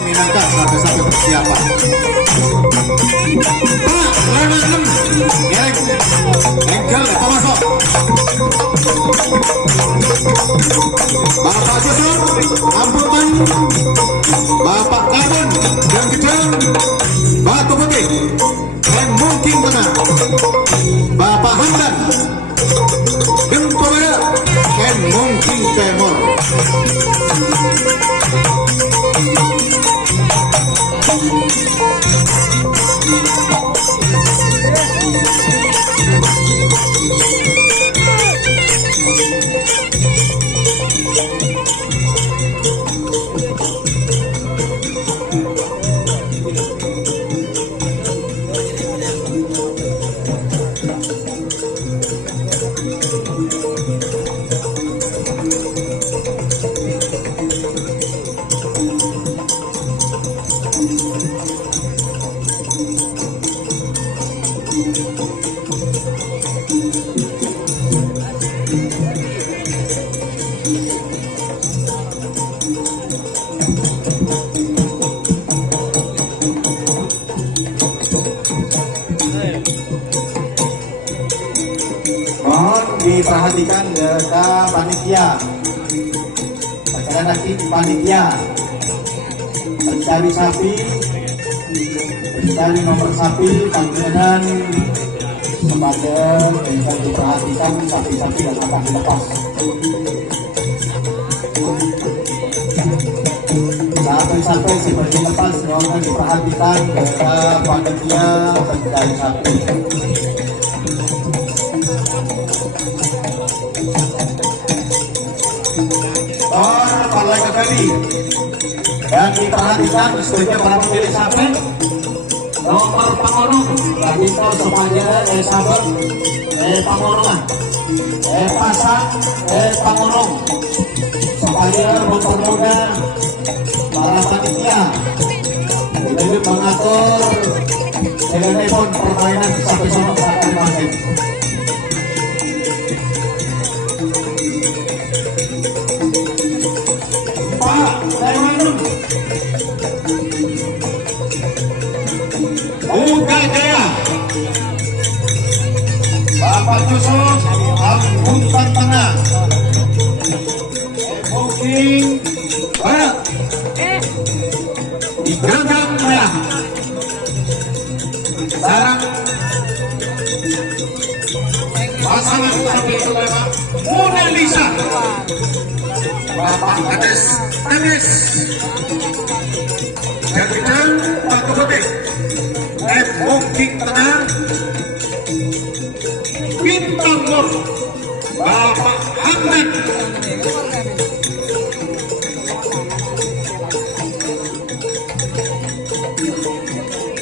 Minangka sampai persiapan. Lewat 6. Gerek. Engkel apa masuk? Bapak Jusur, Amputan, Bapak Laban, yang Gedang, Batu Putih, dan mungkin tengah, Bapak Hamdan, Gempora, dan mungkin Timur. Mohon diperhatikan data panitia. Sekali lagi panitia mencari sapi, mencari nomor sapi, panggilan kepada bisa diperhatikan sapi-sapi yang akan dilepas. Sapi-sapi seperti lepas mohon diperhatikan data panitia mencari sapi. Mulai kembali dan diperhatikan sebagai para pemilik sapi nomor pengurung Radito Sopaja sabar pengurungan pasang pengurung Sopaja motor muda para panitia lebih mengatur telepon permainan sampai sono akan main. Buka Jaya, Bapak Yusuf, Amputan Tengah, Booking Barat, di Ganggang Merah, Sarang, pasangan sapi pertama, Mona Lisa, Bapak Kades, Jadikan Batu Putih, Booking Tengah, Bintang Nur, Bapak Hamdan,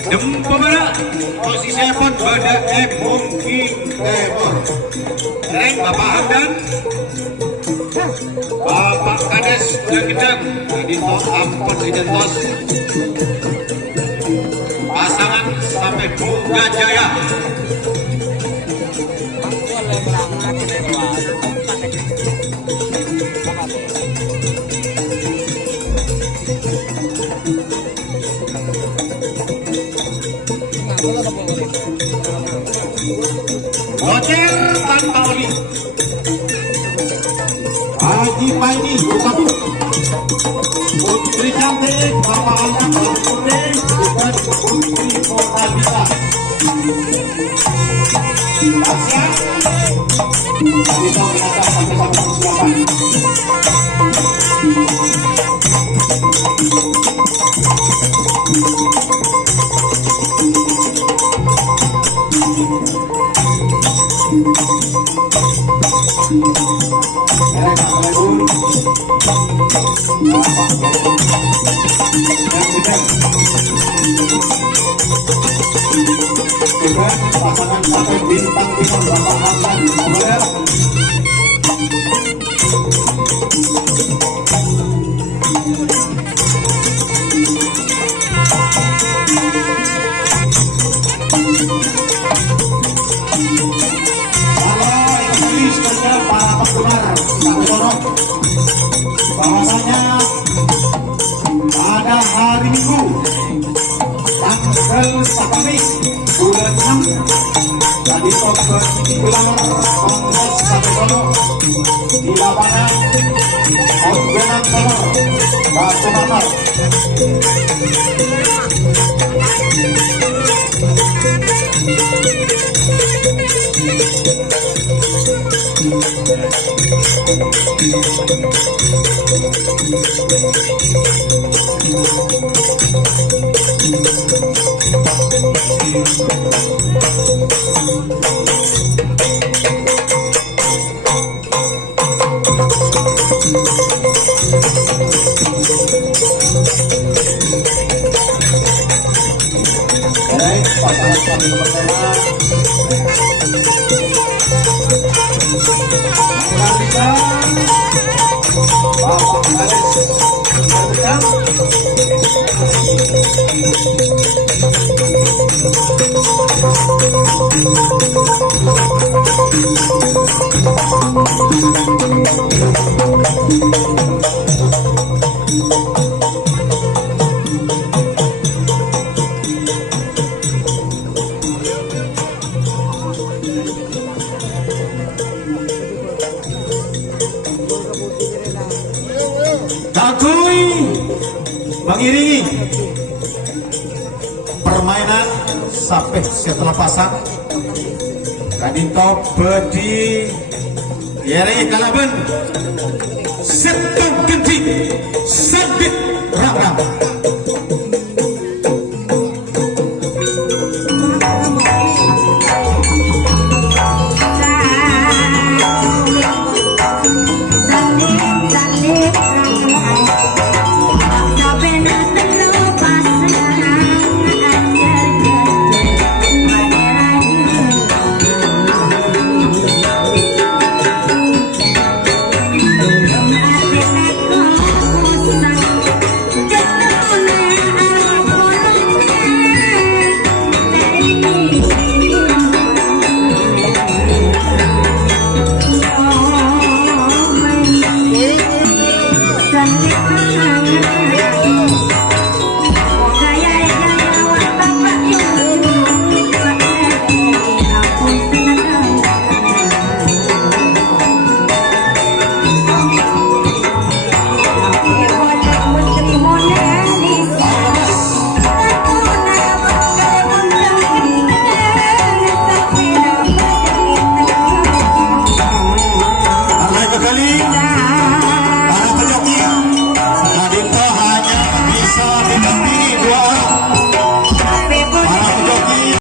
Dempemera, posisi pun pada Booking Timur, Bapak Hamdan, Bapak Kades dan Gedang, Radito Ampun Sidentos, pasangan sampai Buka Jaya. Hotel tanpa oli. Haji Paidi, Putri Cantik, Bapak Anak Putri, bukan Putri Kota Bisa. Asia, kita menatap sampai-sampai persiapan. Pasangan sampai bintang timur Bapak Hamdan Sabar. Para penggemar bahwasanya pada hari hari Minggu tanggal 1 bulan 6 jadi Oktober gelar Kongres Sate Solo di lapangan Outbenan Solo Batu Manor. Baik, pasangan suami bersama menggantikan Bapak Haris Berdekat. Takui mengiringi permainan sampai setelah pasang kadinto bedi yere kalaben setong genting sabit rang